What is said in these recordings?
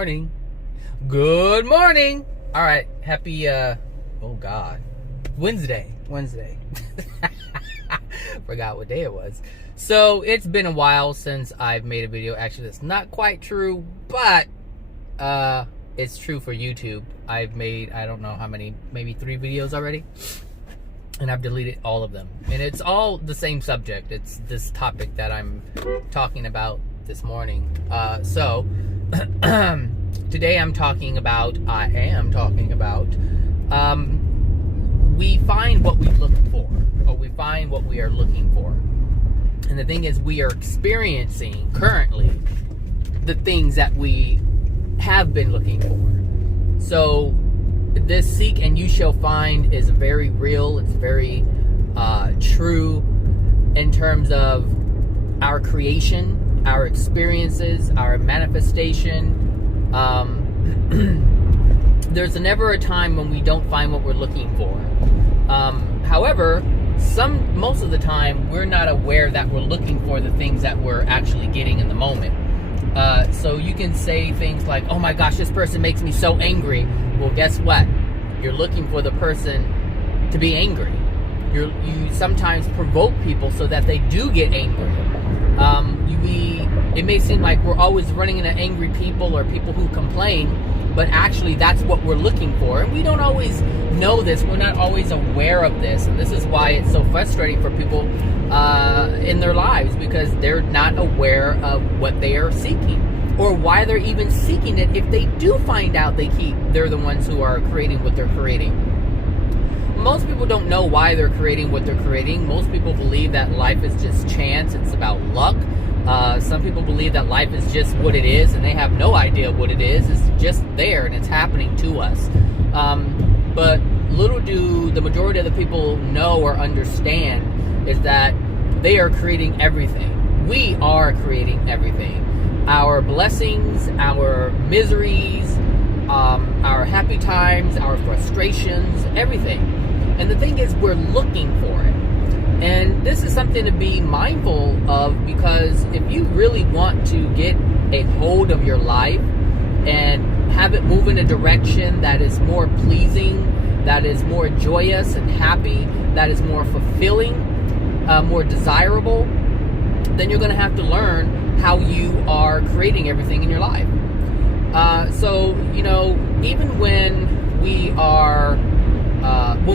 morning. Good morning. All right. Happy, oh God. Wednesday. Forgot what day it was. So it's been a while since I've made a video. Actually, that's not quite true, but it's true for YouTube. I've made, I don't know how many, maybe 3 videos already. And I've deleted all of them. And it's all the same subject. It's this topic that I'm talking about this morning. Today I am talking about, we find what we look for, or we find what we are looking for. And the thing is, we are experiencing currently the things that we have been looking for. So this seek and you shall find is very real. It's very true in terms of our creation, our experiences, our manifestation. There's never a time when we don't find what we're looking for. However, most of the time we're not aware that we're looking for the things that we're actually getting in the moment. So you can say things like, oh my gosh, this person makes me so angry. Well, guess what? You're looking for the person to be angry. You sometimes provoke people so that they do get angry. It may seem like we're always running into angry people or people who complain, but actually that's what we're looking for. And we don't always know this. We're not always aware of this. And this is why it's so frustrating for people in their lives, because they're not aware of what they are seeking or why they're even seeking it. If they do find out they're the ones who are creating what they're creating. Most people don't know why they're creating what they're creating. Most people believe that life is just chance. It's about luck. Some people believe that life is just what it is, and they have no idea what it is. It's just there, and it's happening to us. But little do the majority of the people know or understand is that they are creating everything. We are creating everything. Our blessings, our miseries, our happy times, our frustrations, everything. And the thing is, we're looking for it. And this is something to be mindful of, because if you really want to get a hold of your life and have it move in a direction that is more pleasing, that is more joyous and happy, that is more fulfilling, more desirable, then you're going to have to learn how you are creating everything in your life. So, even when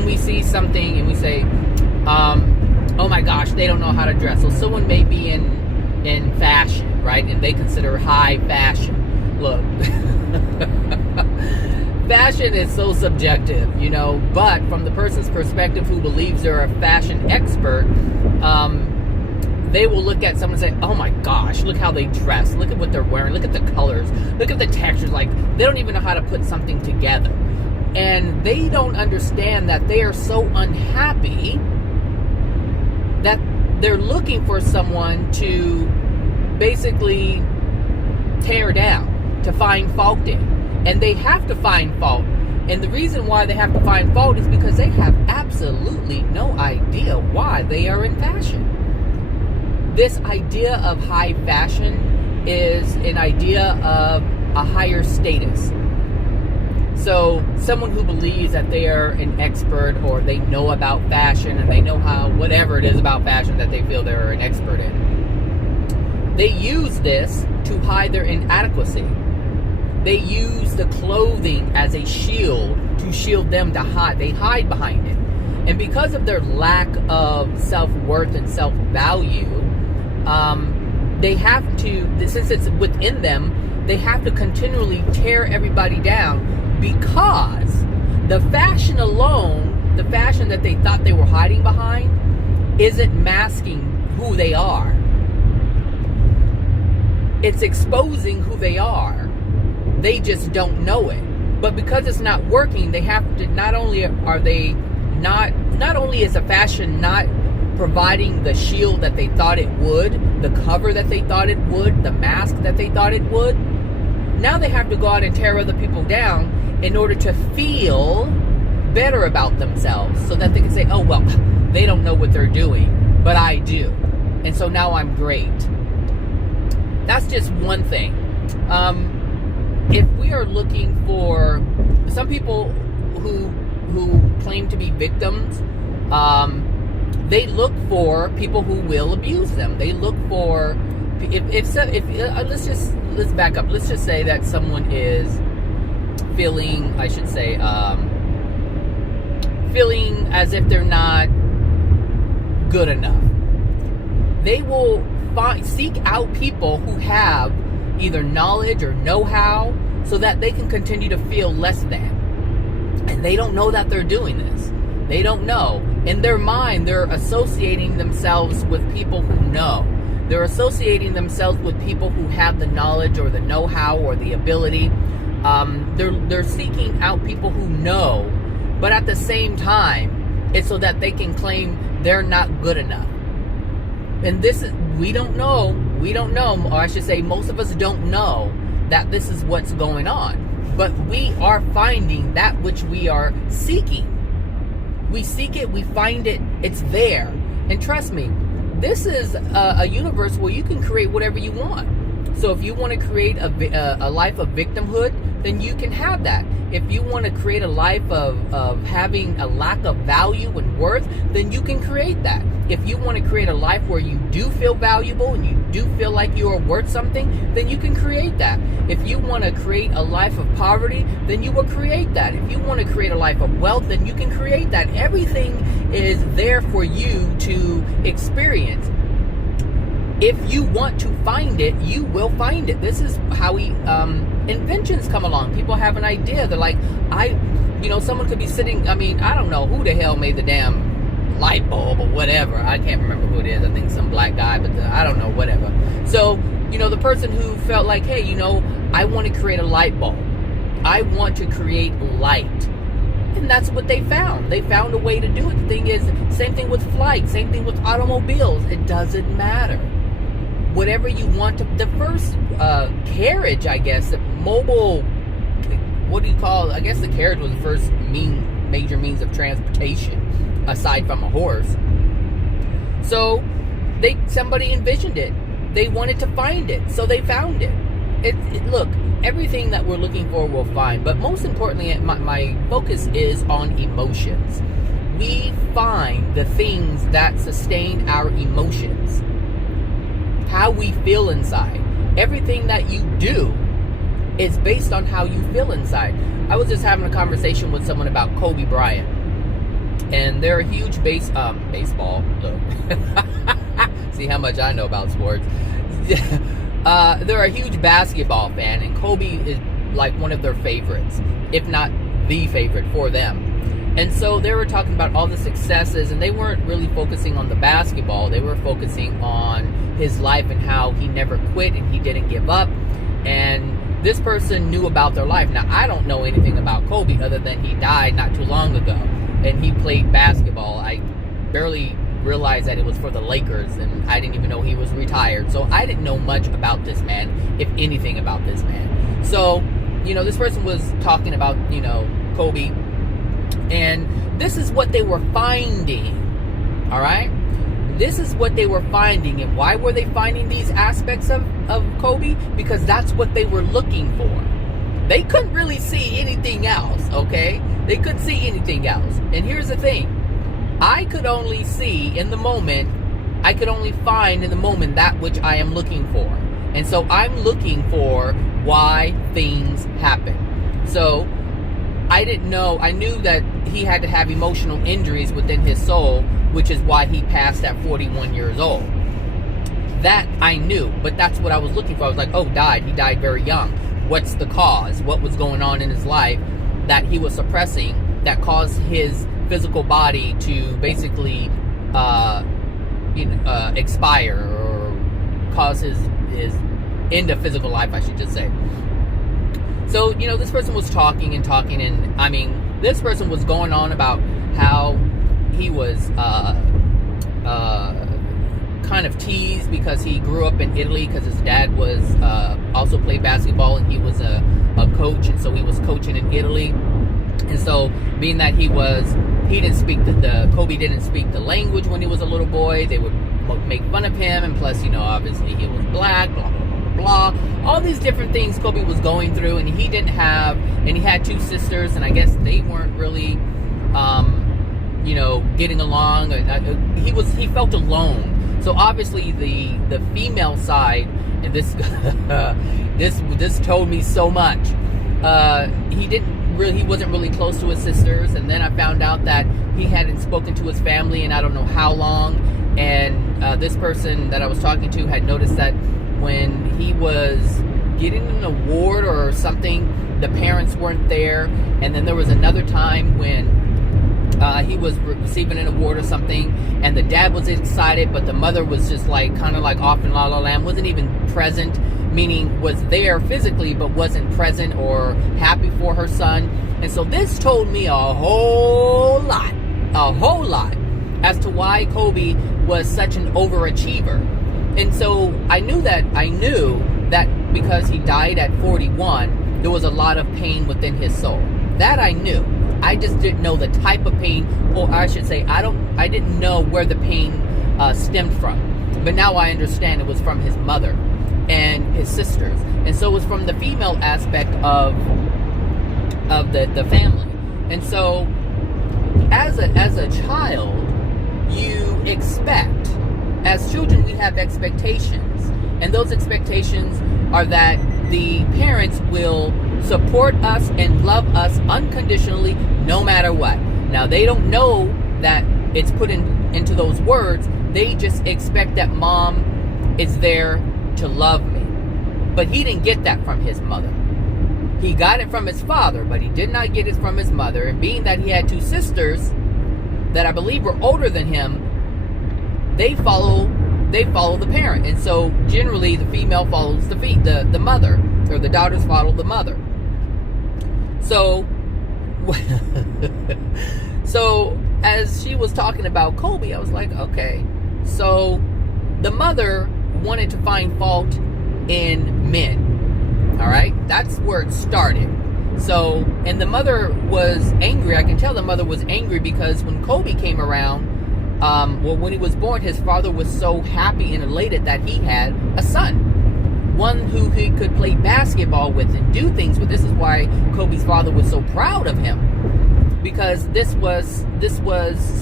we see something and we say, oh my gosh, they don't know how to dress. So someone may be in fashion, right? And they consider high fashion. Look, fashion is so subjective, but from the person's perspective who believes they're a fashion expert, they will look at someone and say, oh my gosh, look how they dress. Look at what they're wearing. Look at the colors. Look at the textures. Like, they don't even know how to put something together. And they don't understand that they are so unhappy that they're looking for someone to basically tear down, to find fault in. And they have to find fault. And the reason why they have to find fault is because they have absolutely no idea why they are in fashion. This idea of high fashion is an idea of a higher status. So someone who believes that they are an expert, or they know about fashion, and they know how, whatever it is about fashion that they feel they're an expert in, they use this to hide their inadequacy. They use the clothing as a shield to shield them to hide. They hide behind it. And because of their lack of self-worth and self-value, they have to, since it's within them, they have to continually tear everybody down, because the fashion alone, the fashion that they thought they were hiding behind, isn't masking who they are. It's exposing who they are. They just don't know it. But because it's not working, they have to, not only is the fashion not providing the shield that they thought it would, the cover that they thought it would, the mask that they thought it would, now they have to go out and tear other people down in order to feel better about themselves, so that they can say, oh, well, they don't know what they're doing, but I do. And so now I'm great. That's just one thing. if we are looking for some people who claim to be victims, they look for people who will abuse them. They look for let's back up. Let's just say that someone is feeling as if they're not good enough. They will seek out people who have either knowledge or know-how so that they can continue to feel less than. And they don't know that they're doing this. They don't know. In their mind, they're associating themselves with people who know. They're associating themselves with people who have the knowledge or the know-how or the ability. They're seeking out people who know, but at the same time, it's so that they can claim they're not good enough. And we don't know, or I should say most of us don't know that this is what's going on. But we are finding that which we are seeking. We seek it, we find it, it's there. And trust me, this is a universe where you can create whatever you want. So if you want to create a life of victimhood, then you can have that. If you want to create a life of having a lack of value and worth, then you can create that. If you want to create a life where you do feel valuable and you do feel like you are worth something, then you can create that. If you want to create a life of poverty, then you will create that. If you want to create a life of wealth, then you can create that. Everything is there for you to experience. If you want to find it, you will find it. This is how inventions come along. People have an idea. They're like, someone could be sitting, I don't know who the hell made the damn light bulb or whatever. I can't remember who it is. I think some black guy, but I don't know, whatever. So, the person who felt like, hey, I want to create a light bulb. I want to create light. And that's what they found. They found a way to do it. The thing is, same thing with flight, same thing with automobiles. It doesn't matter. Whatever you want to, the first carriage, I guess, the mobile, what do you call it? I guess the carriage was the first major means of transportation, aside from a horse. So, somebody envisioned it. They wanted to find it, so they found it. Look, everything that we're looking for we'll find, but most importantly, my focus is on emotions. We find the things that sustain our emotions. How we feel inside. Everything that you do is based on how you feel inside. I was just having a conversation with someone about Kobe Bryant. And they're a huge baseball. Look. See how much I know about sports. They're a huge basketball fan, and Kobe is like one of their favorites, if not the favorite for them. And so they were talking about all the successes, and they weren't really focusing on the basketball. They were focusing on his life and how he never quit and he didn't give up. And this person knew about their life. Now, I don't know anything about Kobe other than he died not too long ago. And he played basketball. I barely realized that it was for the Lakers, and I didn't even know he was retired. So I didn't know much about this man, if anything about this man. So, this person was talking about, Kobe. And this is what they were finding. All right? This is what they were finding. And why were they finding these aspects of Kobe? Because that's what they were looking for. They couldn't really see anything else, okay? They couldn't see anything else. And here's the thing. I could only see in the moment, I could only find in the moment that which I am looking for. And so I'm looking for why things happen. So I didn't know, I knew that he had to have emotional injuries within his soul, which is why he passed at 41 years old. That I knew, but that's what I was looking for. I was like, he died very young. What's the cause? What was going on in his life that he was suppressing that caused his physical body to basically expire, or cause his end of physical life, I should just say. So, this person was talking, and this person was going on about how he was kind of teased because he grew up in Italy, because his dad was also played basketball, and he was a coach, and so he was coaching in Italy. And so, being that Kobe didn't speak the language when he was a little boy, they would make fun of him, and plus, obviously he was black, blah, blah, blah, blah. All these different things Kobe was going through, and he had 2 sisters, and I guess they weren't really, getting along. He felt alone. So obviously the female side, and this this told me so much. He wasn't really close to his sisters, and then I found out that he hadn't spoken to his family in I don't know how long. And this person that I was talking to had noticed that when he was getting an award or something, the parents weren't there. And then there was another time when he was receiving an award or something, and the dad was excited, but the mother was just kind of off in La La Land, wasn't even present, meaning was there physically but wasn't present or happy for her son. And so this told me a whole lot as to why Kobe was such an overachiever. And so I knew that because he died at 41, there was a lot of pain within his soul. That I knew. I just didn't know the type of pain, or I should say, I didn't know where the pain stemmed from. But now I understand it was from his mother and his sisters. And so it was from the female aspect of the family. And so as a child, you expect, as children we have expectations, and those expectations are that the parents will support us and love us unconditionally no matter what. Now they don't know that it's put into those words. They just expect that mom is there to love me. But he didn't get that from his mother. He got it from his father, but he did not get it from his mother. And being that he had 2 sisters that I believe were older than him, they follow the parent. And so generally the female follows the mother, or the daughters follow the mother. So so as she was talking about Kobe, I was like, okay, so the mother wanted to find fault in men. All right, that's where it started. So, and the mother was angry. I can tell the mother was angry because when Kobe came around, when he was born, his father was so happy and elated that he had a son, one who he could play basketball with and do things with. This is why Kobe's father was so proud of him, because this was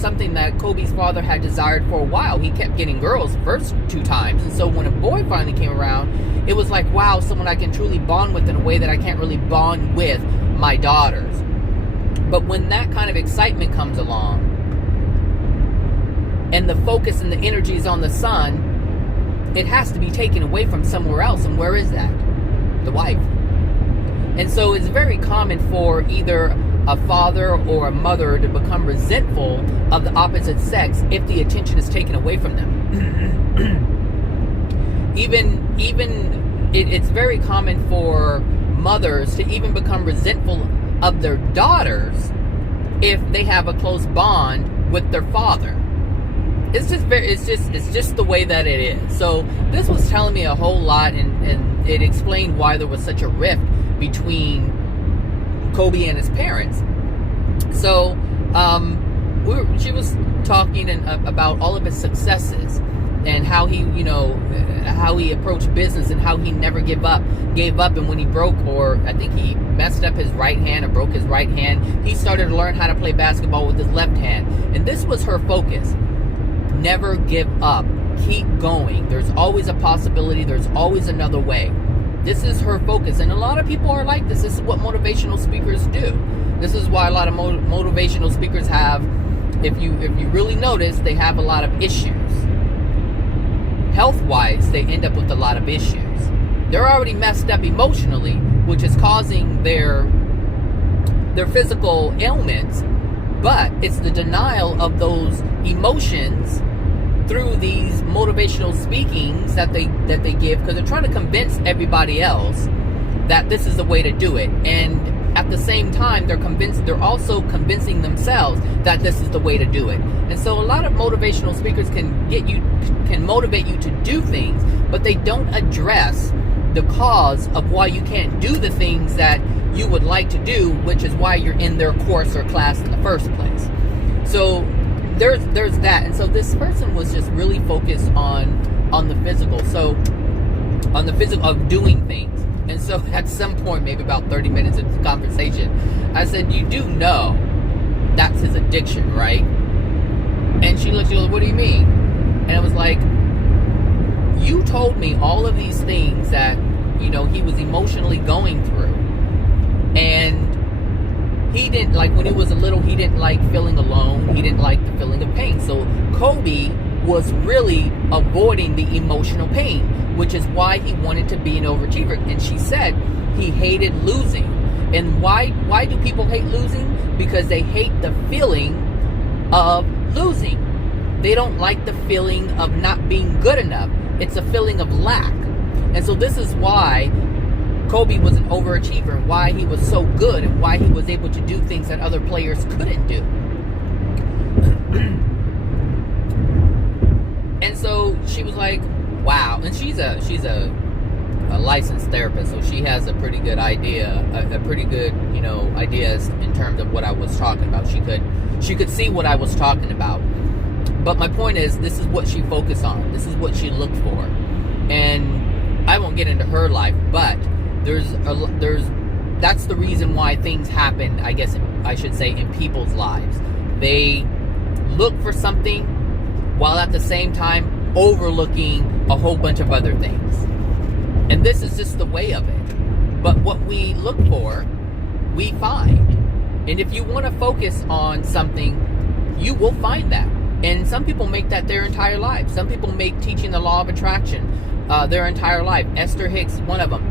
something that Kobe's father had desired for a while. He kept getting girls the first 2 times, and so when a boy finally came around, it was like, wow, someone I can truly bond with in a way that I can't really bond with my daughters. But when that kind of excitement comes along, and the focus and the energy is on the son, it has to be taken away from somewhere else. And where is that? The wife. And so it's very common for either a father or a mother to become resentful of the opposite sex if the attention is taken away from them. It's very common for mothers to even become resentful of their daughters if they have a close bond with their father. It's just the way that it is. So this was telling me a whole lot, and it explained why there was such a rift between Kobe and his parents. So she was talking about all of his successes and how he approached business and how he never gave up. And when he broke, or I think he messed up his right hand or broke his right hand, he started to learn how to play basketball with his left hand. And this was her focus. Never give up. Keep going. There's always a possibility. There's always another way. This is her focus. And a lot of people are like this. This is what motivational speakers do. This is why a lot of motivational speakers have, if you really notice, they have a lot of issues. Health-wise, they end up with a lot of issues. They're already messed up emotionally, which is causing their physical ailments, but it's the denial of those emotions through these motivational speakings that they give, because they're trying to convince everybody else that this is the way to do it. And at the same time, they're also convincing themselves that this is the way to do it. And so a lot of motivational speakers can motivate you to do things, but they don't address the cause of why you can't do the things that you would like to do, which is why you're in their course or class in the first place. So there's that. And so this person was just really focused on the physical. So on the physical of doing things. And so at some point, maybe about 30 minutes into the conversation, I said, you do know that's his addiction, right? And she looked, she goes, what do you mean? And I was like, you told me all of these things that, you know, he was emotionally going through. And he didn't, like, when he was little, he didn't like feeling alone. He didn't like the feeling of pain. So Kobe was really avoiding the emotional pain, which is why he wanted to be an overachiever. And she said he hated losing. And why do people hate losing? Because they hate the feeling of losing. They don't like the feeling of not being good enough. It's a feeling of lack. And so this is why Kobe was an overachiever, and why he was so good, and why he was able to do things that other players couldn't do. And so she was like, wow. And she's a licensed therapist, so she has a pretty good idea, a pretty good, you know, ideas in terms of what I was talking about. She could see what I was talking about. But my point is, this is what she focused on. This is what she looked for. And I won't get into her life, but that's the reason why things happen, I guess I should say, in people's lives. They look for something while at the same time overlooking a whole bunch of other things. And this is just the way of it. But what we look for, we find. And if you want to focus on something, you will find that. And some people make that their entire life. Some people make teaching the law of attraction their entire life. Esther Hicks, one of them.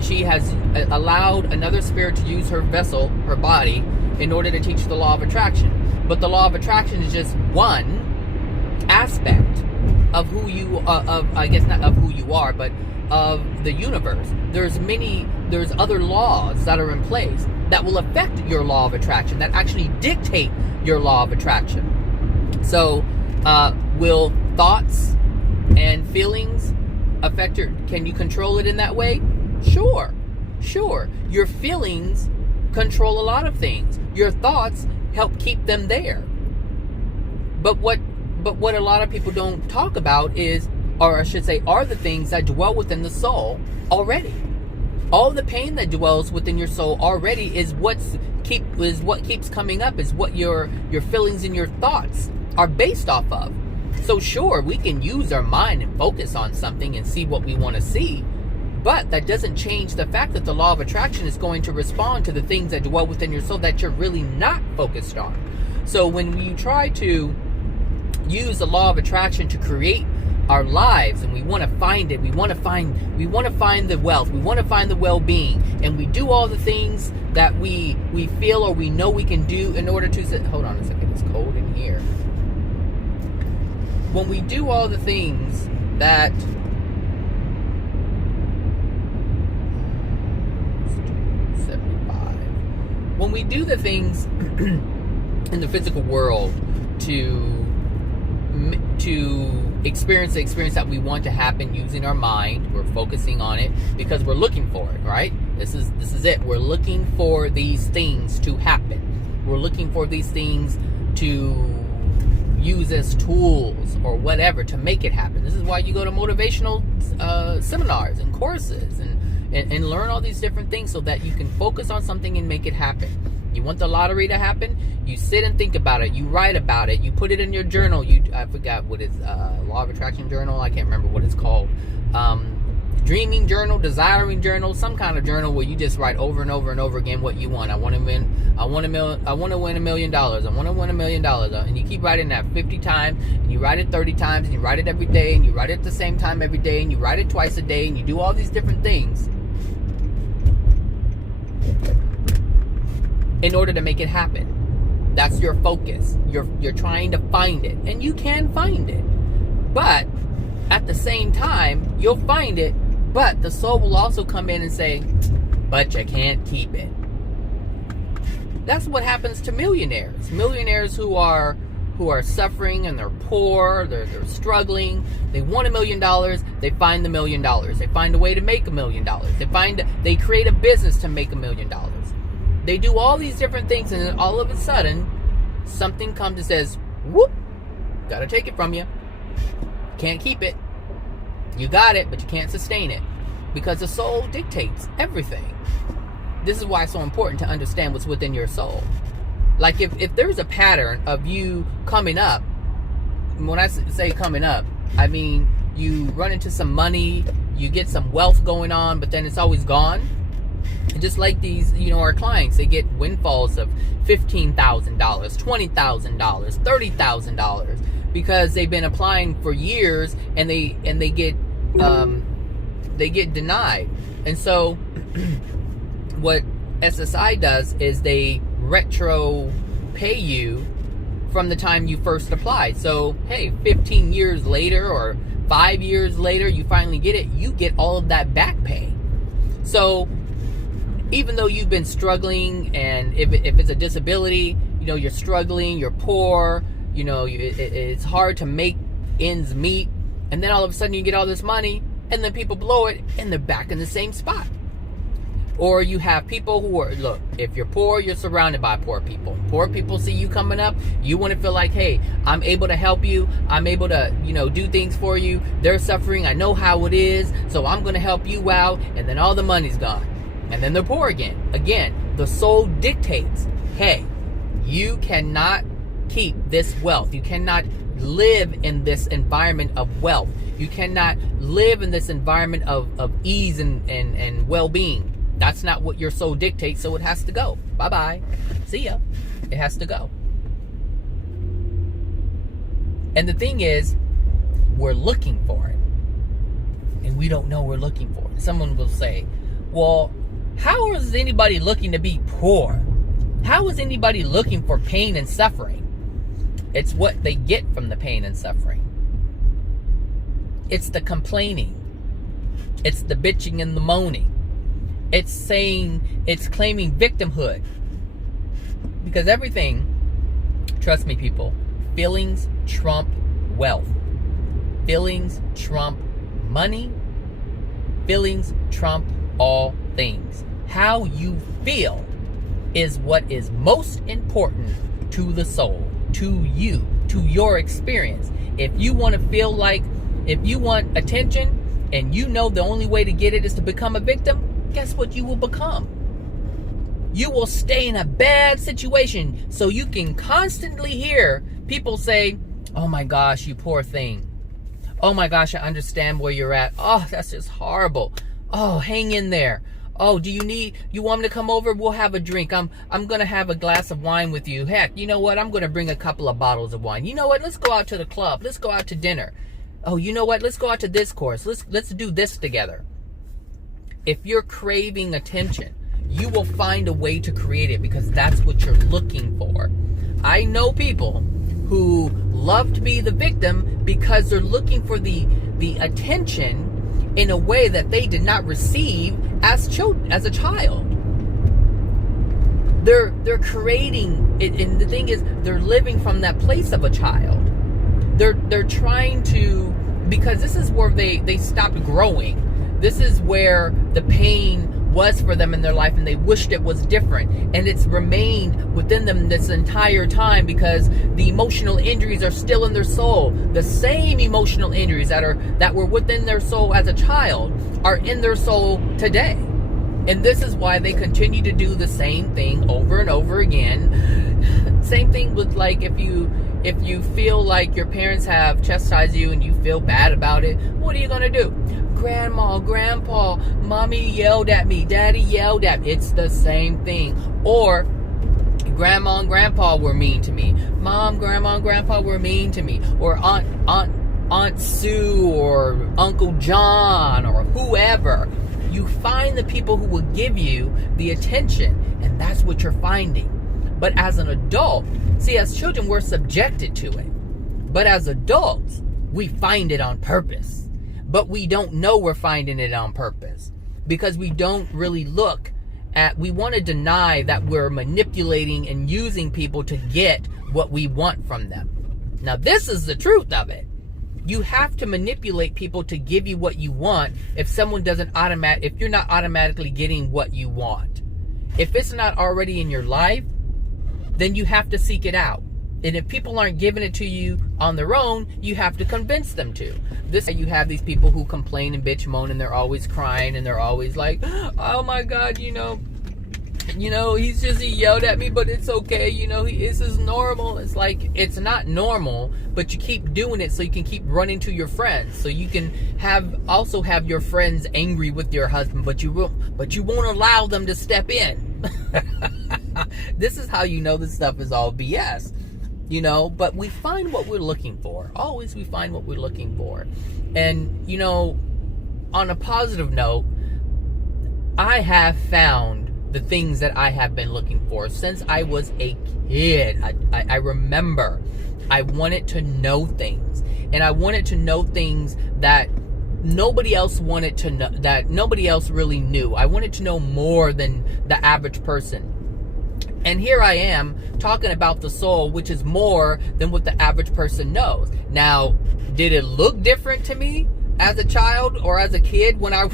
She has allowed another spirit to use her vessel, her body, in order to teach the law of attraction. But the law of attraction is just one aspect of who you, I guess not of who you are, but of the universe. There's other laws that are in place that will affect your law of attraction, that actually dictate your law of attraction. So, will thoughts and feelings affect can you control it in that way? Sure. Your feelings control a lot of things. Your thoughts help keep them there. But what a lot of people don't talk about is, or I should say, are the things that dwell within the soul already. All the pain that dwells within your soul already is what keeps coming up, is what your feelings and your thoughts are based off of. So sure, we can use our mind and focus on something and see what we want to see, but that doesn't change the fact that the law of attraction is going to respond to the things that dwell within your soul that you're really not focused on. So when you try to use the law of attraction to create our lives, and we want to find it, we want to find the wealth, we want to find the well-being, and we do all the things that we feel or we know we can do in order to hold on a second, it's cold in here. When we do all the things that when we do the things in the physical world to experience the experience that we want to happen using our mind, we're focusing on it because we're looking for it, right? This is it. We're looking for these things to happen. We're looking for these things to use as tools or whatever to make it happen. This is why you go to motivational seminars and courses and learn all these different things so that you can focus on something and make it happen. You want the lottery to happen? You sit and think about it. You write about it. You put it in your journal. I forgot what it's, law of attraction journal. I can't remember what it's called. Dreaming journal, desiring journal, some kind of journal where you just write over and over and over again what you want. I want to win $1 million. I want to win $1 million. And you keep writing that 50 times, and you write it 30 times, and you write it every day, and you write it at the same time every day, and you write it twice a day, and you do all these different things in order to make it happen. That's your focus. You're trying to find it, and you can find it. But at the same time, you'll find it, but the soul will also come in and say, but you can't keep it. That's what happens to millionaires. Millionaires who are suffering and they're poor, they're struggling. They want $1 million. They find the $1 million. They find a way to make $1 million. They create a business to make $1 million. They do all these different things, and then all of a sudden, something comes and says, whoop, gotta take it from you. Can't keep it. You got it, but you can't sustain it because the soul dictates everything. This is why it's so important to understand what's within your soul. Like if there's a pattern of you coming up, when I say coming up, I mean you run into some money, you get some wealth going on, but then it's always gone. And just like these, our clients, they get windfalls of $15,000, $20,000, $30,000 because they've been applying for years and they get denied. And so what SSI does is they retro pay you from the time you first applied. So hey, 15 years later or 5 years later, you finally get it, you get all of that back pay. So even though you've been struggling, and if it's a disability, you're struggling, you're poor, it's hard to make ends meet, and then all of a sudden you get all this money, and then people blow it, and they're back in the same spot. Or you have people who are, look, if you're poor, you're surrounded by poor people. Poor people see you coming up, you want to feel like, hey, I'm able to help you, I'm able to, do things for you. They're suffering, I know how it is, so I'm going to help you out, and then all the money's gone. And then they're poor again. Again, the soul dictates, hey, you cannot keep this wealth. You cannot live in this environment of wealth. You cannot live in this environment of ease and well-being. That's not what your soul dictates, so it has to go. Bye-bye. See ya. It has to go. And the thing is, we're looking for it. And we don't know we're looking for it. Someone will say, well, how is anybody looking to be poor? How is anybody looking for pain and suffering? It's what they get from the pain and suffering. It's the complaining. It's the bitching and the moaning. It's claiming victimhood. Because everything, trust me people, feelings trump wealth. Feelings trump money. Feelings trump all things. How you feel is what is most important to the soul, to you, to your experience. If you want attention and the only way to get it is to become a victim, guess what you will become? You will stay in a bad situation so you can constantly hear people say, oh my gosh, you poor thing. Oh my gosh, I understand where you're at. Oh, that's just horrible. Oh, hang in there. Oh, you want me to come over? We'll have a drink. I'm going to have a glass of wine with you. Heck, you know what? I'm going to bring a couple of bottles of wine. You know what? Let's go out to the club. Let's go out to dinner. Oh, you know what? Let's go out to this course. Let's do this together. If you're craving attention, you will find a way to create it because that's what you're looking for. I know people who love to be the victim because they're looking for the attention in a way that they did not receive as a child. They're creating it, and the thing is, they're living from that place of a child. They're trying to, because this is where they stopped growing. This is where the pain was for them in their life, and they wished it was different, and it's remained within them this entire time because the emotional injuries are still in their soul. The same emotional injuries that were within their soul as a child are in their soul today, and this is why they continue to do the same thing over and over again. Same thing with, like, if you feel like your parents have chastised you and you feel bad about it, what are you gonna do? Grandma, grandpa, mommy yelled at me, daddy yelled at me. It's the same thing. Or grandma and grandpa were mean to me. Mom, grandma, and grandpa were mean to me. Or Aunt Sue or Uncle John or whoever. You find the people who will give you the attention, and that's what you're finding. But as an adult, see, as children, we're subjected to it. But as adults, we find it on purpose. But we don't know we're finding it on purpose because we don't really we want to deny that we're manipulating and using people to get what we want from them. Now, this is the truth of it. You have to manipulate people to give you what you want if you're not automatically getting what you want. If it's not already in your life, then you have to seek it out. And if people aren't giving it to you on their own, you have to convince them to. This, you have these people who complain and bitch moan, and they're always crying, and they're always like, oh my God, he yelled at me, but it's okay, this is normal. It's like, it's not normal, but you keep doing it so you can keep running to your friends, so you can also have your friends angry with your husband, but you won't allow them to step in. This is how this stuff is all BS. But we find what we're looking for. Always we find what we're looking for. And, on a positive note, I have found the things that I have been looking for since I was a kid. I remember I wanted to know things. And I wanted to know things that nobody else wanted to know, that nobody else really knew. I wanted to know more than the average person. And here I am talking about the soul, which is more than what the average person knows. Now, did it look different to me as a child or as a kid when I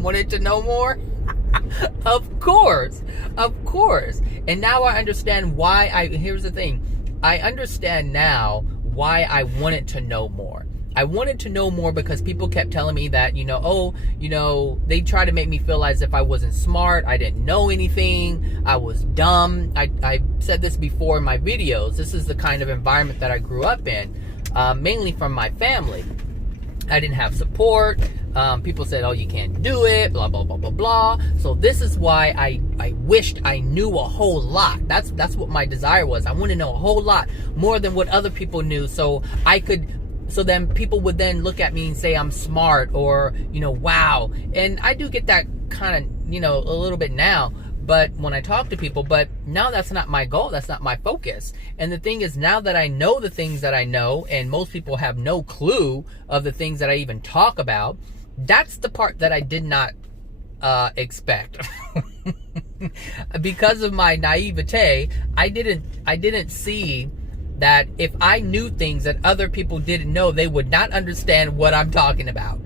wanted to know more? Of course. And now I understand why here's the thing. I understand now why I wanted to know more. I wanted to know more because people kept telling me that, they tried to make me feel as if I wasn't smart. I didn't know anything. I was dumb. I said this before in my videos. This is the kind of environment that I grew up in, mainly from my family. I didn't have support. People said, oh, you can't do it, blah, blah, blah, blah, blah. So this is why I wished I knew a whole lot. That's what my desire was. I want to know a whole lot more than what other people knew, so then people would then look at me and say I'm smart, or, wow. And I do get that kind of, a little bit now, but when I talk to people, but now that's not my goal. That's not my focus. And the thing is, now that I know the things that I know, and most people have no clue of the things that I even talk about, that's the part that I did not expect. Because of my naivete, I didn't see that if I knew things that other people didn't know, they would not understand what I'm talking about.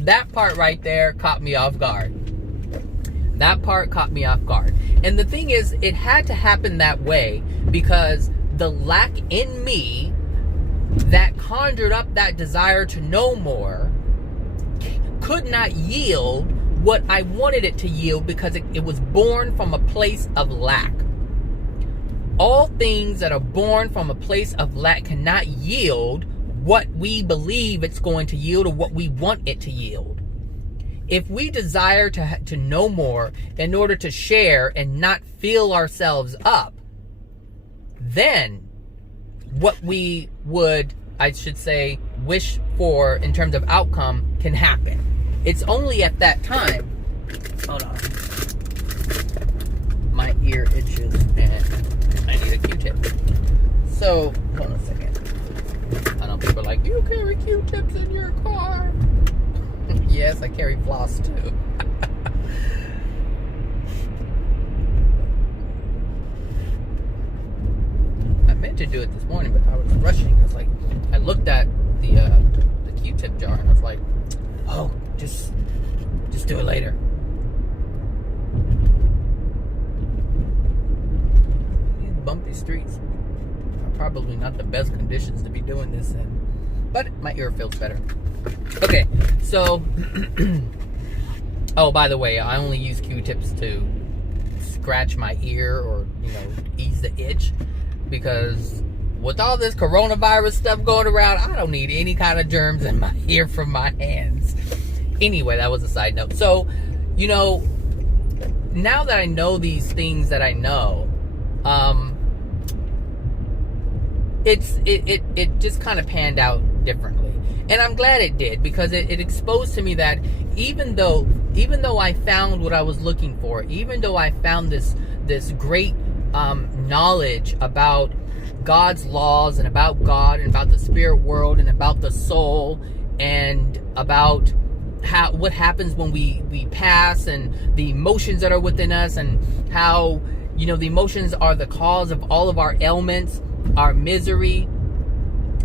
That part right there caught me off guard. That part caught me off guard. And the thing is, it had to happen that way because the lack in me that conjured up that desire to know more could not yield what I wanted it to yield, because it was born from a place of lack. All things that are born from a place of lack cannot yield what we believe it's going to yield or what we want it to yield. If we desire to know more in order to share and not fill ourselves up, then what we would, I should say, wish for in terms of outcome can happen. It's only at that time. Hold on. My ear itches and I need a Q-tip. So, hold on a second. I know people are like, you carry Q-tips in your car. Yes, I carry floss too. I meant to do it this morning, but I was rushing. I looked at the Q-tip jar and I was like, oh, just do it later. These bumpy streets are probably not the best conditions to be doing this in, but my ear feels better. Okay, so oh, by the way, I only use Q-tips to scratch my ear or, ease the itch, because with all this coronavirus stuff going around, I don't need any kind of germs in my ear from my hands. Anyway, that was a side note. So, now that I know these things that I know, it just kind of panned out differently. And I'm glad it did, because it exposed to me that even though I found what I was looking for, even though I found this great knowledge about God's laws and about God and about the spirit world and about the soul and about what happens when we pass and the emotions that are within us, and how the emotions are the cause of all of our ailments, our misery,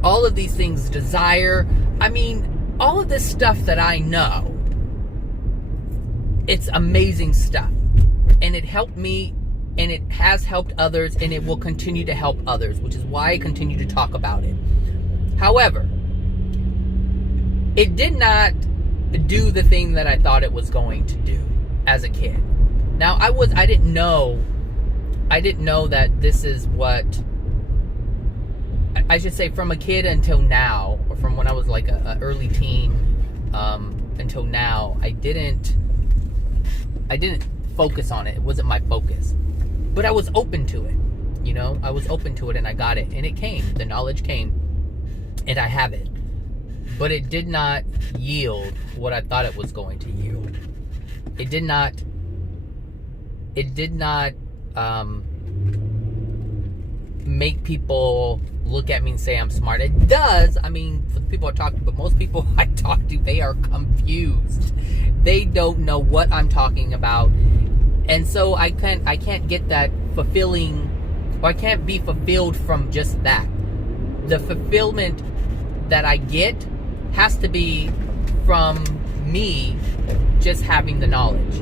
all of these things, desire. I mean, all of this stuff that I know, it's amazing stuff. and it helped me, and it has helped others, and it will continue to help others, which is why I continue to talk about it. However, it did not do the thing that I thought it was going to do as a kid. Now, I didn't know that this is what, I should say, from a kid until now, or from when I was like a early teen until now, I didn't focus on it. It wasn't my focus. But I was open to it. You know, I was open to it, and I got it. And it came. The knowledge came. And I have it. But it did not yield what I thought it was going to yield. It did not make people look at me and say I'm smart. It does. I mean, for the people I talk to, but most people I talk to, they are confused. They don't know what I'm talking about. And so I can't get that fulfilling, or I can't be fulfilled from just that. The fulfillment that I get has to be from me just having the knowledge.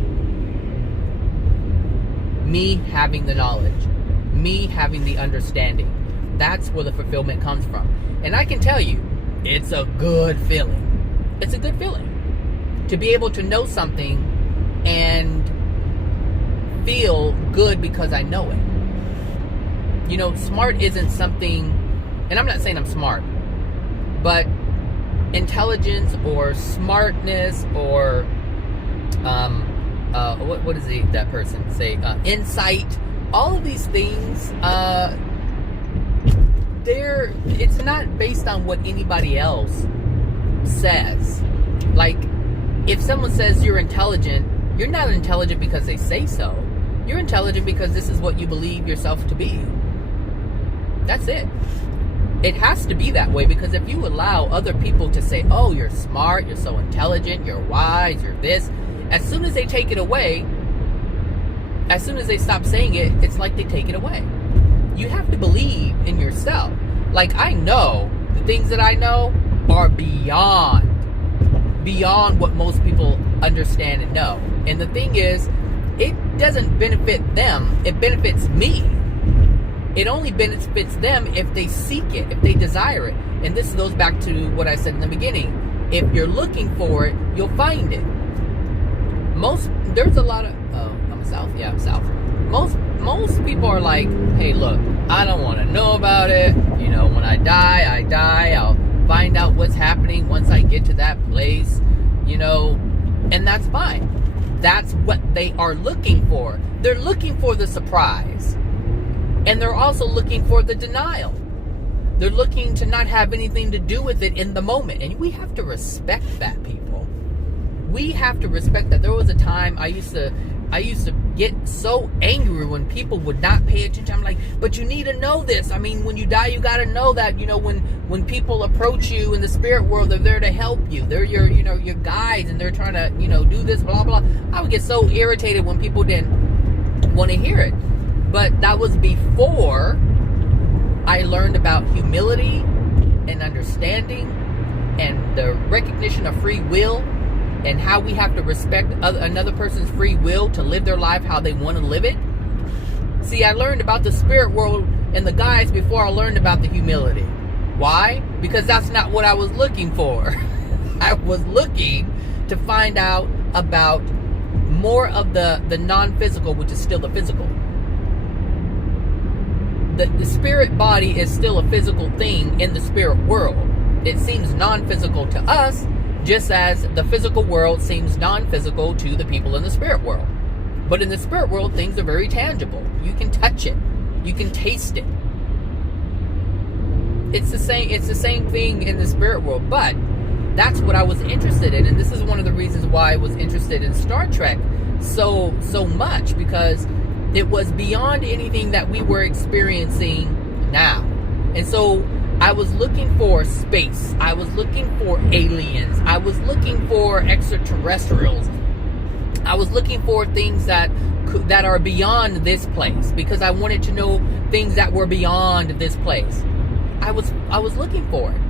Me having the knowledge. Me having the understanding. That's where the fulfillment comes from. And I can tell you, it's a good feeling. It's a good feeling to be able to know something and feel good because I know it. You know, smart isn't something, and I'm not saying I'm smart, but intelligence or smartness or what does that person say? Insight. All of these things, it's not based on what anybody else says. Like, if someone says you're intelligent, you're not intelligent because they say so. You're intelligent because this is what you believe yourself to be. That's it. It has to be that way, because if you allow other people to say, oh, you're smart, you're so intelligent, you're wise, you're this, as soon as they take it away, as soon as they stop saying it, it's like they take it away. You have to believe in yourself. Like, I know the things that I know are beyond what most people understand and know. And the thing is, it doesn't benefit them, it benefits me. It only benefits them if they seek it, if they desire it. And this goes back to what I said in the beginning. If you're looking for it, you'll find it. There's a lot of, I'm South. Yeah, I'm South. Most people are like, hey, look, I don't want to know about it. You know, when I die. I'll find out what's happening once I get to that place. You know, and that's fine. That's what they are looking for. They're looking for the surprise. And they're also looking for the denial. They're looking to not have anything to do with it in the moment. And we have to respect that, people. We have to respect that. There was a time I used to get so angry when people would not pay attention. I'm like, but you need to know this. I mean, when you die, you got to know that, you know, when people approach you in the spirit world, they're there to help you. They're your guides, and they're trying to, do this, blah, blah. I would get so irritated when people didn't want to hear it. But that was before I learned about humility and understanding and the recognition of free will, and how we have to respect another person's free will to live their life how they want to live it. See, I learned about the spirit world and the guides before I learned about the humility. Why? Because that's not what I was looking for. I was looking to find out about more of the non-physical, which is still the physical. The spirit body is still a physical thing in the spirit world. It seems non-physical to us, just as the physical world seems non-physical to the people in the spirit world. But in the spirit world, things are very tangible. You can touch it. You can taste it. It's the same thing in the spirit world. But that's what I was interested in. And this is one of the reasons why I was interested in Star Trek so much, because it was beyond anything that we were experiencing now. And so I was looking for space. I was looking for aliens. I was looking for extraterrestrials. I was looking for things that are beyond this place, because I wanted to know things that were beyond this place. I was looking for it.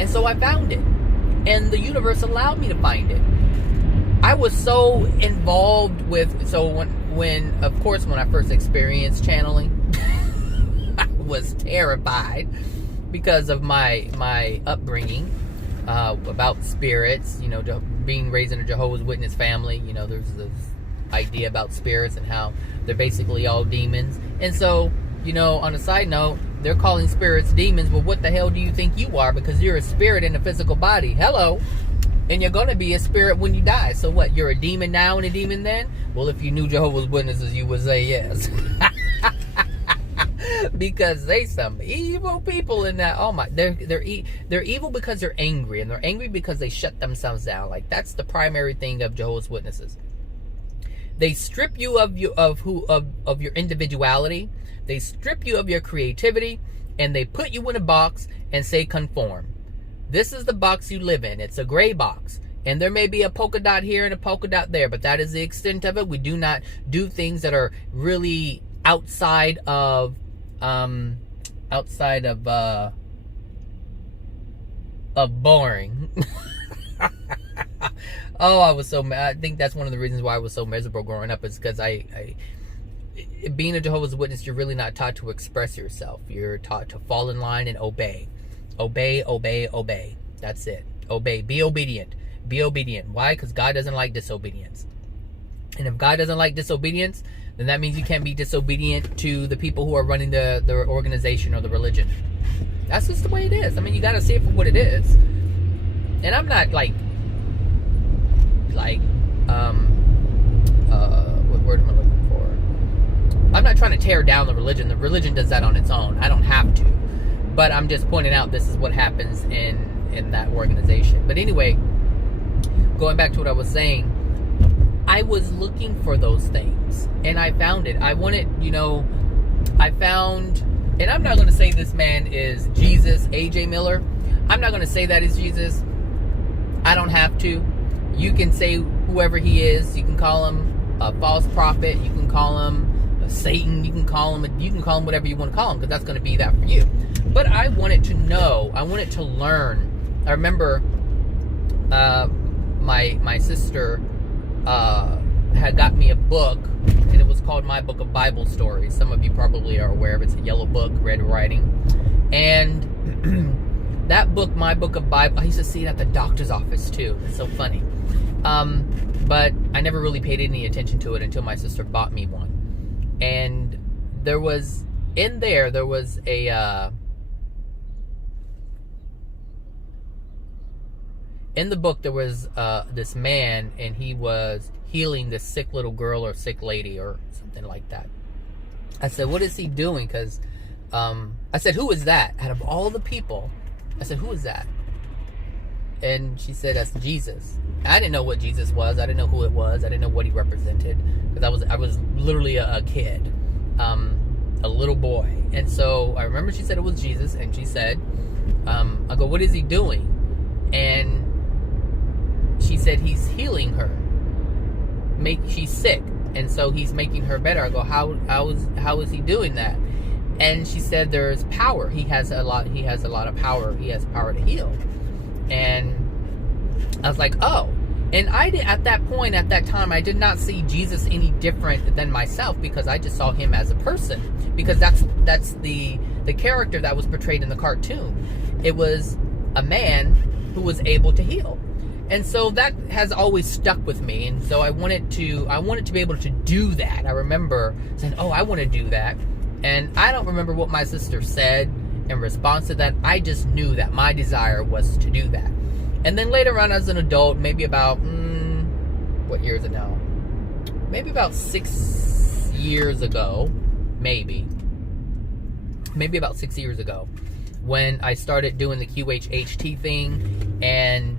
And so I found it. And the universe allowed me to find it. I was so involved with, when I first experienced channeling, I was terrified because of my upbringing about spirits. Being raised in a Jehovah's Witness family, there's this idea about spirits and how they're basically all demons. And so, on a side note, they're calling spirits demons. Well, what the hell do you think you are? Because you're a spirit in a physical body. Hello. And you're going to be a spirit when you die. So what? You're a demon now and a demon then? Well, if you knew Jehovah's Witnesses, you would say yes. Because they some evil people in that. Oh my, they're evil because they're angry, and they're angry because they shut themselves down. Like, that's the primary thing of Jehovah's Witnesses. They strip you of your individuality. They strip you of your creativity, and they put you in a box and say conform. This is the box you live in. It's a gray box. And there may be a polka dot here and a polka dot there, but that is the extent of it. We do not do things that are really outside of boring. Oh, I think that's one of the reasons why I was so miserable growing up, is because being a Jehovah's Witness, you're really not taught to express yourself. You're taught to fall in line and obey. Obey, obey, obey. That's it. Obey. Be obedient. Be obedient. Why? Because God doesn't like disobedience. And if God doesn't like disobedience, then that means you can't be disobedient to the people who are running the organization or the religion. That's just the way it is. I mean, you got to see it for what it is. And I'm not what word am I looking for? I'm not trying to tear down the religion. The religion does that on its own. I don't have to. But I'm just pointing out this is what happens in that organization. But anyway, going back to what I was saying, I was looking for those things, and I found it. I wanted, I found, and I'm not going to say this man is Jesus, A.J. Miller. I'm not going to say that is Jesus. I don't have to. You can say whoever he is. You can call him a false prophet. You can call him Satan. You can call him whatever you want to call him, because that's going to be that for you. But I wanted to know. I wanted to learn. I remember my sister had got me a book, and it was called My Book of Bible Stories. Some of you probably are aware of it. It's a yellow book, red writing. And that book, My Book of Bible, I used to see it at the doctor's office too. It's so funny. But I never really paid any attention to it until my sister bought me one. And there was a in the book, there was this man, and he was healing this sick little girl or sick lady or something like that. I said, what is he doing? Because I said, who is that? Out of all the people, I said, who is that? And she said, that's Jesus. I didn't know what Jesus was. I didn't know who it was. I didn't know what he represented, because I was literally a kid, a little boy. And so I remember she said it was Jesus, and she said, I go, what is he doing? And she said he's healing her. She's sick, and so he's making her better. I go, how is he doing that? And she said there's power. He has a lot of power. He has power to heal. And I was like, oh. And at that time, I did not see Jesus any different than myself, because I just saw him as a person, because that's the character that was portrayed in the cartoon. It was a man who was able to heal. And so that has always stuck with me. And so I wanted to be able to do that. I remember saying, oh, I want to do that. And I don't remember what my sister said in response to that. I just knew that my desire was to do that. And then later on, as an adult, maybe about, what year is it now? Maybe about 6 years ago, maybe about 6 years ago, when I started doing the QHHT thing, and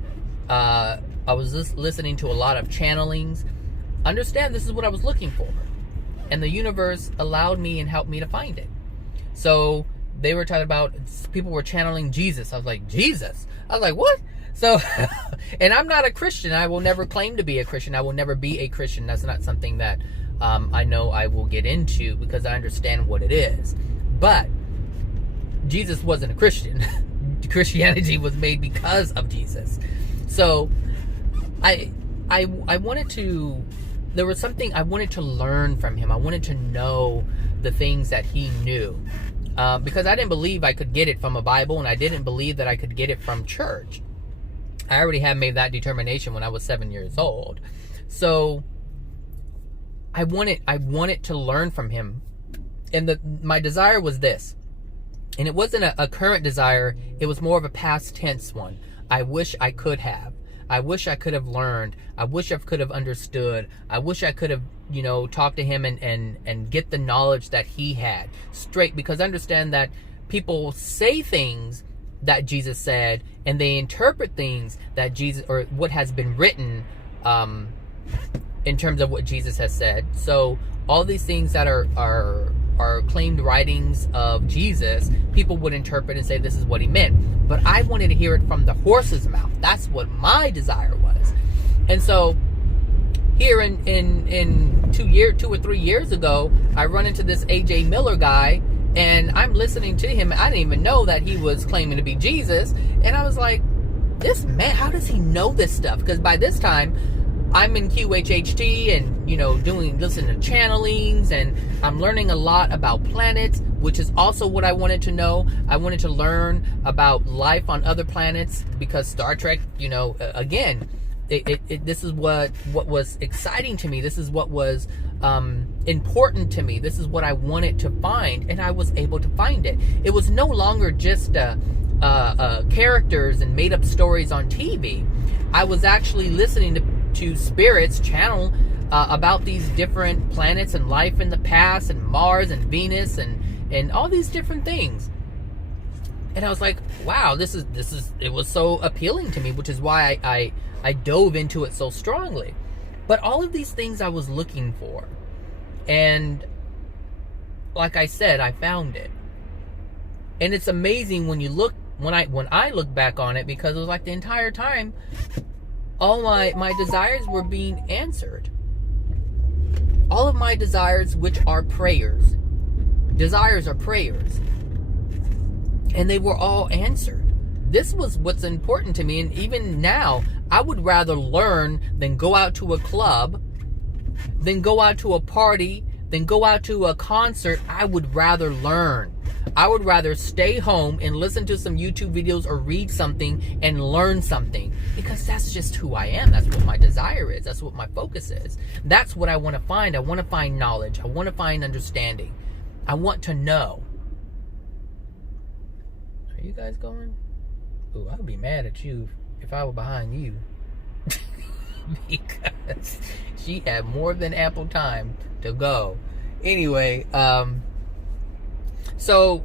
I was just listening to a lot of channelings. Understand, this is what I was looking for, and the universe allowed me and helped me to find it. So they were talking about, people were channeling Jesus. I was like, Jesus? I was like, what? So, and I'm not a Christian. I will never claim to be a Christian. I will never be a Christian. That's not something that I know I will get into, because I understand what it is. But Jesus wasn't a Christian. Christianity was made because of Jesus. So I wanted to there was something I wanted to learn from him. I wanted to know the things that he knew. Because I didn't believe I could get it from a Bible, and I didn't believe that I could get it from church. I already had made that determination when I was 7 years old. So I wanted to learn from him. And my desire was this. And it wasn't a current desire. It was more of a past tense one. I wish I could have. I wish I could have learned. I wish I could have understood. I wish I could have, talked to him and get the knowledge that he had straight. Because understand that people say things that Jesus said, and they interpret things that Jesus, or what has been written in terms of what Jesus has said. So all these things that are claimed writings of Jesus, people would interpret and say this is what he meant. But I wanted to hear it from the horse's mouth. That's what my desire was. And so here in 2 or 3 years ago, I run into this A.J. Miller guy, and I'm listening to him. I didn't even know that he was claiming to be Jesus. And I was like, this man, how does he know this stuff? Because by this time, I'm in QHHT and, listening to channelings, and I'm learning a lot about planets, which is also what I wanted to know. I wanted to learn about life on other planets, because Star Trek, again, this is what was exciting to me. This is what was important to me. This is what I wanted to find, and I was able to find it. It was no longer just characters and made up stories on TV. I was actually listening to Spirit's channel about these different planets and life in the past, and Mars and Venus and all these different things. And I was like, wow, this is it was so appealing to me, which is why I dove into it so strongly. But all of these things I was looking for, and like I said, I found it. And it's amazing when I look back on it, because it was like the entire time all my desires were being answered. All of my desires, which are prayers. Desires are prayers. And they were all answered. This was what's important to me. And even now, I would rather learn than go out to a club, than go out to a party, than go out to a concert. I would rather learn. I would rather stay home and listen to some YouTube videos or read something and learn something, because that's just who I am. That's what my desire is. That's what my focus is. That's what I want to find. I want to find knowledge. I want to find understanding. I want to know. Are you guys going? Ooh, I would be mad at you if I were behind you. Because she had more than ample time to go. Anyway, so,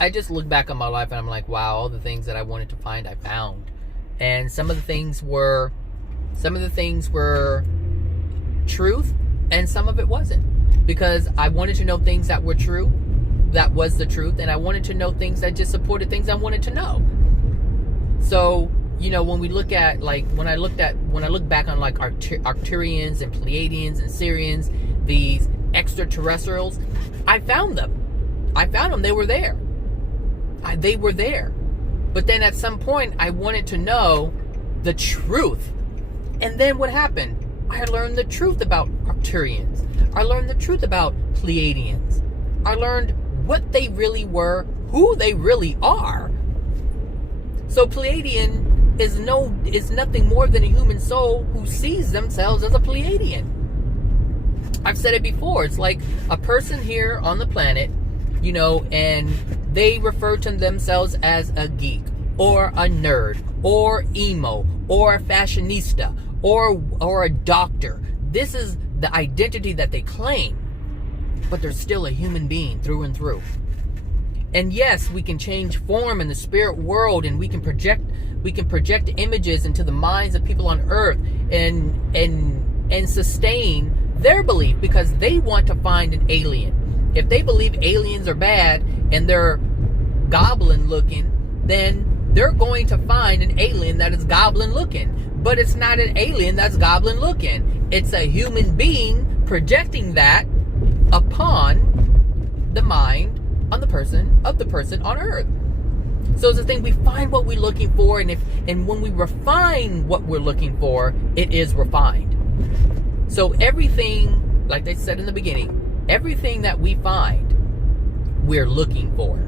I just look back on my life and I'm like, wow, all the things that I wanted to find, I found. And some of the things were truth, and some of it wasn't. Because I wanted to know things that were true, that was the truth, and I wanted to know things that just supported things I wanted to know. So, when we look at, when I look back on Arcturians and Pleiadians and Syrians, these extraterrestrials, I found them. They were there. They were there. But then at some point, I wanted to know the truth. And then what happened? I learned the truth about Arcturians. I learned the truth about Pleiadians. I learned what they really were, who they really are. So Pleiadian is nothing more than a human soul who sees themselves as a Pleiadian. I've said it before. It's like a person here on the planet, and they refer to themselves as a geek, or a nerd, or emo, or a fashionista, or a doctor. This is the identity that they claim, but they're still a human being through and through. And yes, we can change form in the spirit world, and we can project images into the minds of people on earth and sustain their belief, because they want to find an alien. If they believe aliens are bad and they're goblin looking, then they're going to find an alien that is goblin looking. But it's not an alien that's goblin looking. It's a human being projecting that upon the mind of the person on earth. So it's the thing, we find what we're looking for, and when we refine what we're looking for, it is refined. So everything, like they said in the beginning, everything that we find, we're looking for.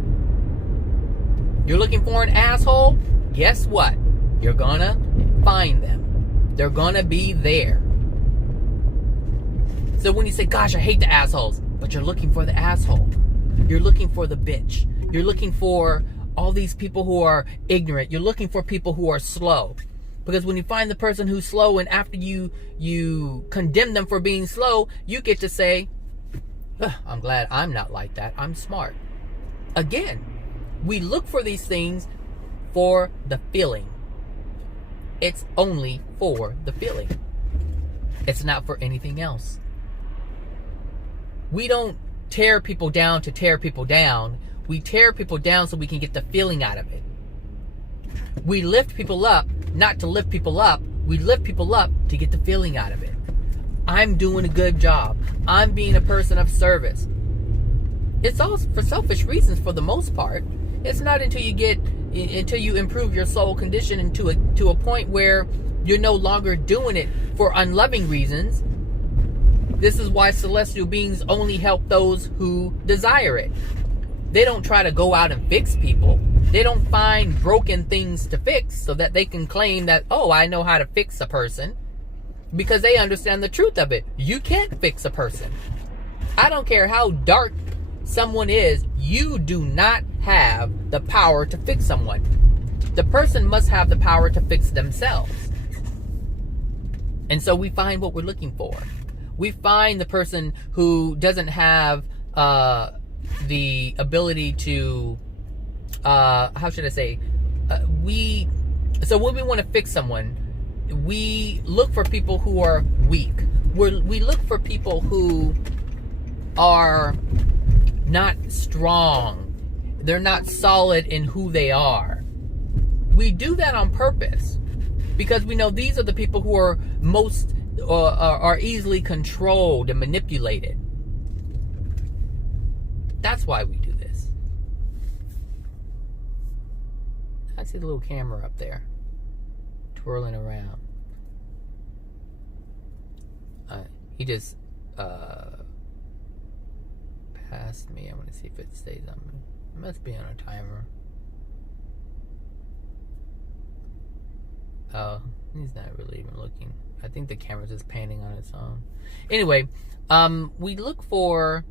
You're looking for an asshole? Guess what? You're gonna find them. They're gonna be there. So when you say, gosh, I hate the assholes, but you're looking for the asshole. You're looking for the bitch. You're looking for all these people who are ignorant. You're looking for people who are slow. Because when you find the person who's slow, and after you condemn them for being slow, you get to say, I'm glad I'm not like that. I'm smart. Again, we look for these things for the feeling. It's only for the feeling. It's not for anything else. We don't tear people down to tear people down. We tear people down so we can get the feeling out of it. We lift people up not to lift people up. We lift people up to get the feeling out of it. I'm doing a good job. I'm being a person of service. It's all for selfish reasons for the most part. It's not until you improve your soul condition to a point where you're no longer doing it for unloving reasons. This is why celestial beings only help those who desire it. They don't try to go out and fix people. They don't find broken things to fix so that they can claim that, oh, I know how to fix a person. Because they understand the truth of it. You can't fix a person. I don't care how dark someone is, you do not have the power to fix someone. The person must have the power to fix themselves. And so we find what we're looking for. We find the person who doesn't have the ability to, how should I say, so when we want to fix someone, we look for people who are weak. We look for people who are not strong. They're not solid in who they are. We do that on purpose because we know these are the people who are most are easily controlled and manipulated. That's why we do this. I see the little camera up there twirling around. He just passed me. I want to see if it stays on me. It must be on a timer. Oh, he's not really even looking. I think the camera's just panning on its own. Anyway, we look for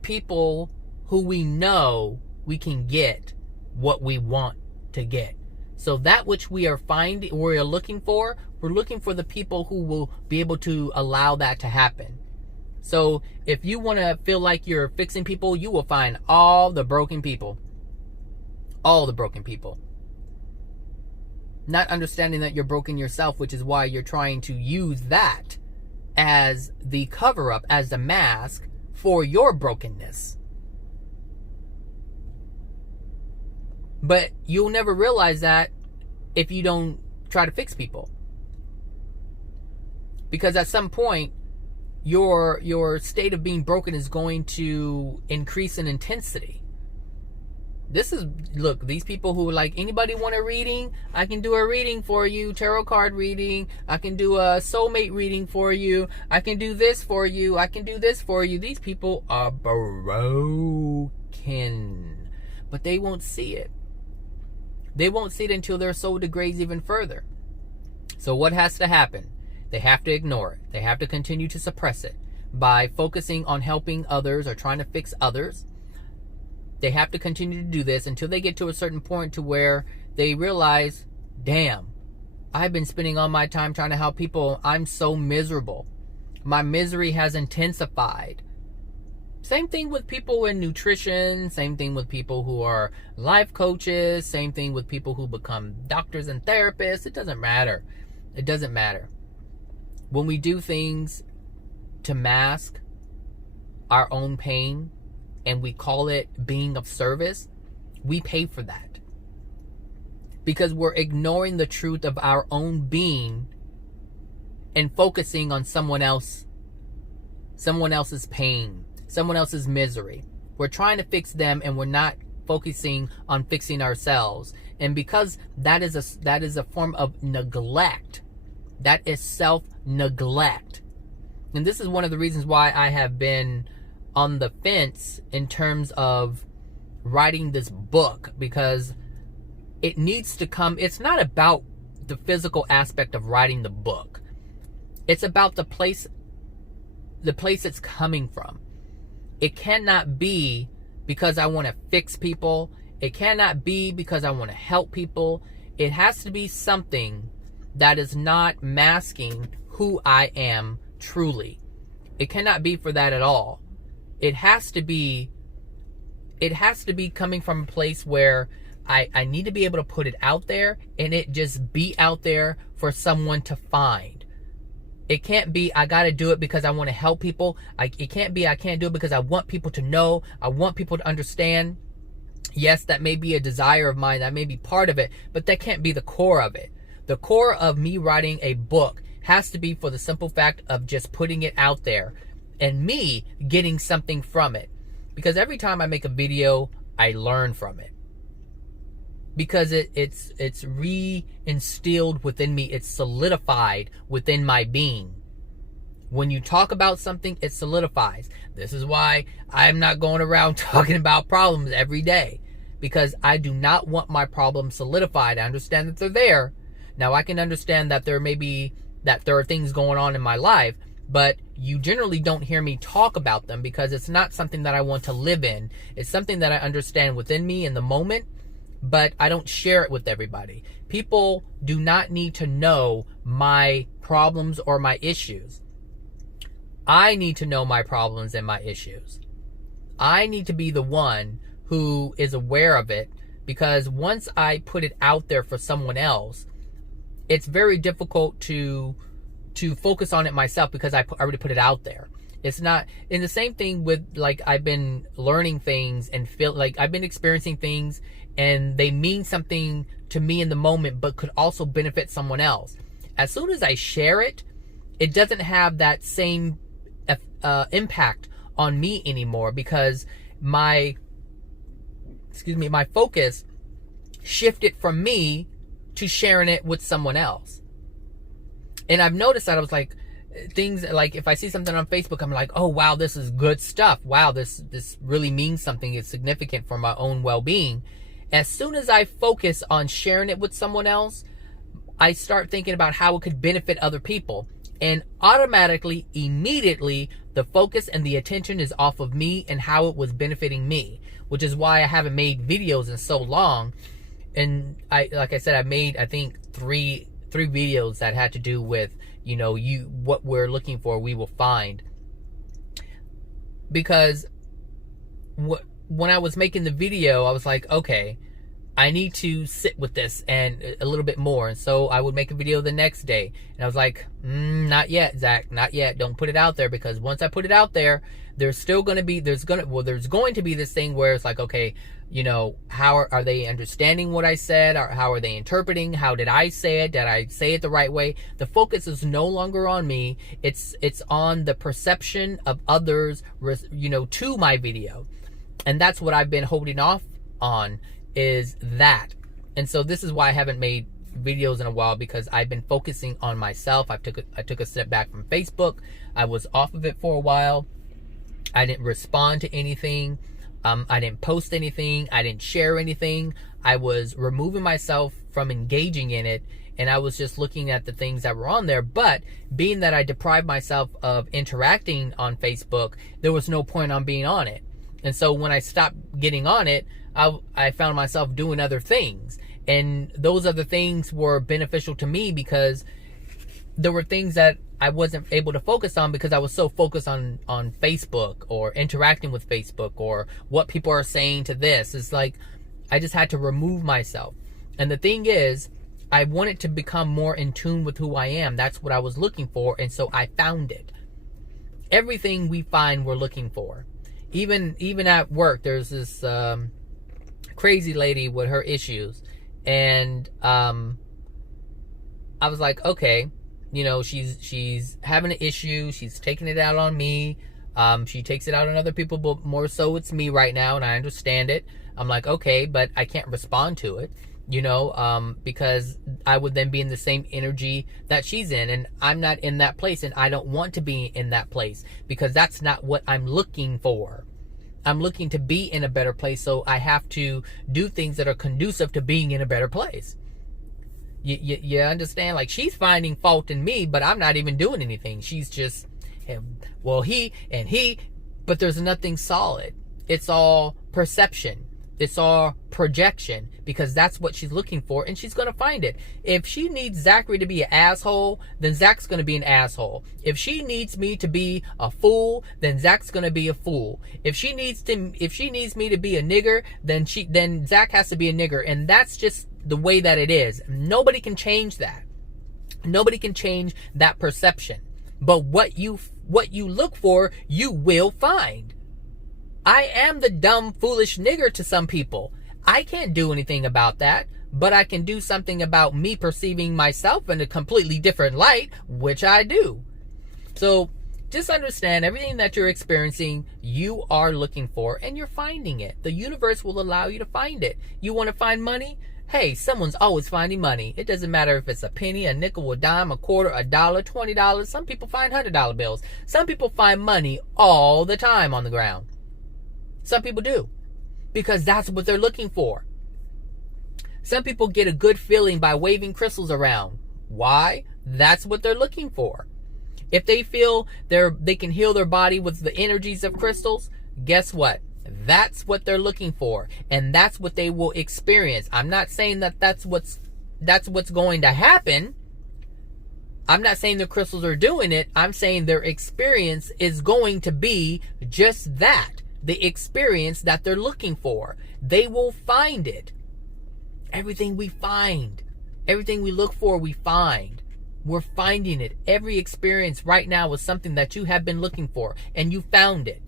people who we know we can get what we want to get. So that which we are finding, we're looking for, we're looking for the people who will be able to allow that to happen. So if you want to feel like you're fixing people, you will find all the broken people. All the broken people. Not understanding that you're broken yourself, which is why you're trying to use that as the cover-up, as the mask for your brokenness. But you'll never realize that if you don't try to fix people. Because at some point, your state of being broken is going to increase in intensity. Look, these people who are like, anybody want a reading? I can do a reading for you, tarot card reading. I can do a soulmate reading for you. I can do this for you. I can do this for you. These people are broken. But they won't see it. They won't see it until their soul degrades even further. So what has to happen? They have to ignore it. They have to continue to suppress it by focusing on helping others or trying to fix others. They have to continue to do this until they get to a certain point to where they realize, damn, I've been spending all my time trying to help people. I'm so miserable. My misery has intensified. Same thing with people in nutrition. Same thing with people who are life coaches. Same thing with people who become doctors and therapists. It doesn't matter. It doesn't matter. When we do things to mask our own pain, and we call it being of service, we pay for that. Because we're ignoring the truth of our own being and focusing on someone else's pain, someone else's misery. We're trying to fix them and we're not focusing on fixing ourselves. And because that is a form of neglect, that is self-neglect. neglect. And this is one of the reasons why I have been on the fence in terms of writing this book, because it needs to come. It's not about the physical aspect of writing the book. It's about the place it's coming from. It cannot be because I want to fix people. It cannot be because I want to help people. It has to be something that is not masking who I am truly. It cannot be for that at all. It has to be coming from a place where I need to be able to put it out there and it just be out there for someone to find. It can't be I got to do it because I want to help people. It can't be I can't do it because I want people to know. I want people to understand. Yes, that may be a desire of mine. That may be part of it. But that can't be the core of it. The core of me writing a book has to be for the simple fact of just putting it out there and me getting something from it. Because every time I make a video, I learn from it. Because it's re-instilled within me. It's solidified within my being. When you talk about something, it solidifies. This is why I'm not going around talking about problems every day. Because I do not want my problems solidified. I understand that they're there. Now I can understand that there are things going on in my life, but you generally don't hear me talk about them because it's not something that I want to live in. It's something that I understand within me in the moment, but I don't share it with everybody. People do not need to know my problems or my issues. I need to know my problems and my issues. I need to be the one who is aware of it, because once I put it out there for someone else, it's very difficult to focus on it myself because I already put it out there. It's not, and the same thing with, like, I've been learning things and feel like I've been experiencing things and they mean something to me in the moment, but could also benefit someone else. As soon as I share it, it doesn't have that same impact on me anymore, because my focus shifted from me to sharing it with someone else. And I've noticed that I was like, things like if I see something on Facebook, I'm like, oh wow, this is good stuff. Wow, this really means something. It's significant for my own well-being. As soon as I focus on sharing it with someone else, I start thinking about how it could benefit other people. And automatically, immediately, the focus and the attention is off of me and how it was benefiting me, which is why I haven't made videos in so long. And like I said, I made, I think, three videos that had to do with, what we're looking for, we will find. Because when I was making the video, I was like, okay, I need to sit with this and a little bit more. And so I would make a video the next day. And I was like, not yet, Zach, not yet. Don't put it out there, because once I put it out there, there's going to be this thing where it's like, okay, how are they understanding what I said? Or how are they interpreting? How did I say it? Did I say it the right way? The focus is no longer on me. It's on the perception of others, to my video. And that's what I've been holding off on, is that. And so this is why I haven't made videos in a while, because I've been focusing on myself. I took a step back from Facebook. I was off of it for a while. I didn't respond to anything. I didn't post anything. I didn't share anything. I was removing myself from engaging in it, and I was just looking at the things that were on there. But being that I deprived myself of interacting on Facebook, there was no point on being on it. And so when I stopped getting on it, I found myself doing other things. And those other things were beneficial to me, because there were things that I wasn't able to focus on because I was so focused on Facebook or interacting with Facebook or what people are saying to this. It's like I just had to remove myself. And the thing is, I wanted to become more in tune with who I am. That's what I was looking for. And so I found it. Everything we find we're looking for. Even at work, there's this crazy lady with her issues. And I was like, okay, she's having an issue. She's taking it out on me. She takes it out on other people, but more so it's me right now, and I understand it. I'm like, okay, but I can't respond to it. because I would then be in the same energy that she's in, and I'm not in that place, and I don't want to be in that place because that's not what I'm looking for. I'm looking to be in a better place, so I have to do things that are conducive to being in a better place. You understand? Like, she's finding fault in me, but I'm not even doing anything. She's just, well, he, but there's nothing solid. It's all perception. It's all projection, because that's what she's looking for, and she's going to find it. If she needs Zachary to be an asshole, then Zach's going to be an asshole. If she needs me to be a fool, then Zach's going to be a fool. If she needs me to be a nigger, then Zach has to be a nigger, and that's just the way that it is. Nobody can change that. Nobody can change that perception. But what you look for, you will find. I am the dumb, foolish nigger to some people. I can't do anything about that, but I can do something about me perceiving myself in a completely different light, which I do. So just understand, everything that you're experiencing, you are looking for, and you're finding it. The universe will allow you to find it. You want to find money? Hey, someone's always finding money. It doesn't matter if it's a penny, a nickel, a dime, a quarter, $1, $20. Some people find $100 bills. Some people find money all the time on the ground. Some people do, because that's what they're looking for. Some people get a good feeling by waving crystals around. Why? That's what they're looking for. If they feel they can heal their body with the energies of crystals, guess what? That's what they're looking for, and that's what they will experience. I'm not saying that that's what's going to happen. I'm not saying the crystals are doing it. I'm saying their experience is going to be just that. The experience that they're looking for. They will find it. Everything we find, everything we look for, we find. We're finding it. Every experience right now is something that you have been looking for, and you found it.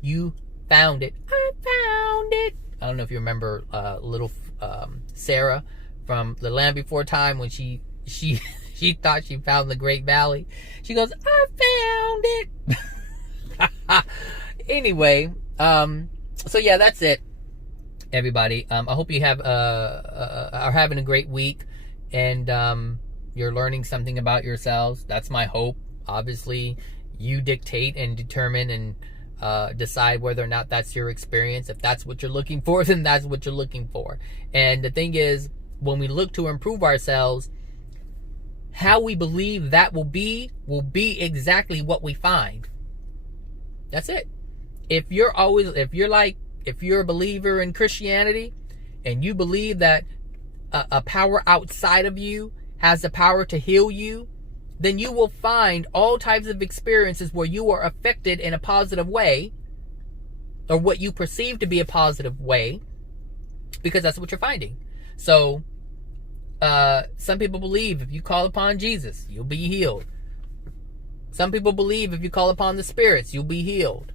You found it. I found it. I don't know if you remember little Sarah from The Land Before Time, when she thought she found the Great Valley. She goes, I found it. Anyway, so yeah, that's it, everybody. I hope you are having a great week, and you're learning something about yourselves. That's my hope. Obviously, you dictate and determine and decide whether or not that's your experience. If that's what you're looking for, then that's what you're looking for. And the thing is, when we look to improve ourselves, how we believe that will be exactly what we find. That's it. If you're a believer in Christianity, and you believe that a power outside of you has the power to heal you, then you will find all types of experiences where you are affected in a positive way, or what you perceive to be a positive way, because that's what you're finding. So, some people believe if you call upon Jesus, you'll be healed. Some people believe if you call upon the spirits, you'll be healed.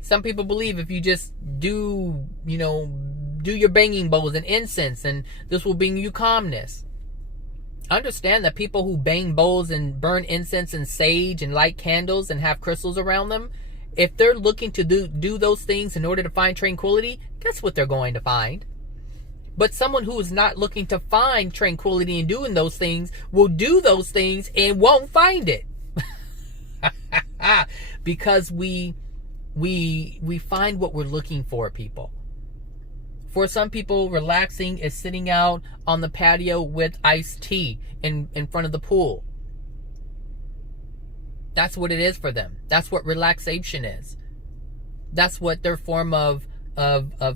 Some people believe if you just do your banging bowls and incense, and this will bring you calmness. Understand that people who bang bowls and burn incense and sage and light candles and have crystals around them, if they're looking to do those things in order to find tranquility, guess what they're going to find? But someone who is not looking to find tranquility and doing those things will do those things and won't find it. Because we find what we're looking for, people. For some people, relaxing is sitting out on the patio with iced tea in front of the pool. That's what it is for them. That's what relaxation is. That's what their form of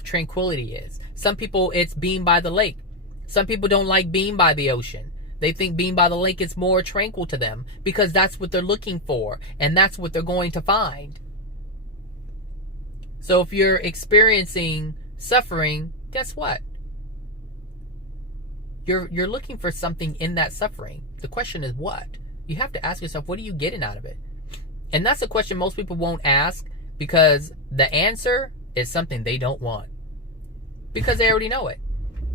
tranquility is. Some people, it's being by the lake. Some people don't like being by the ocean. They think being by the lake is more tranquil to them, because that's what they're looking for, and that's what they're going to find. So if you're experiencing suffering, guess what? You're looking for something in that suffering. The question is what? You have to ask yourself, what are you getting out of it? And that's a question most people won't ask, because the answer is something they don't want. Because they already know it.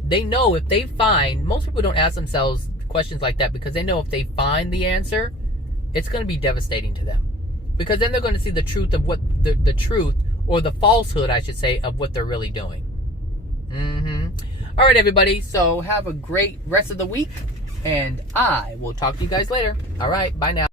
They know if they find, most people don't ask themselves questions like that because they know if they find the answer, it's going to be devastating to them. Because then they're going to see the truth of what the truth, or the falsehood, I should say, of what they're really doing. All right, everybody. So have a great rest of the week, and I will talk to you guys later. All right. Bye now.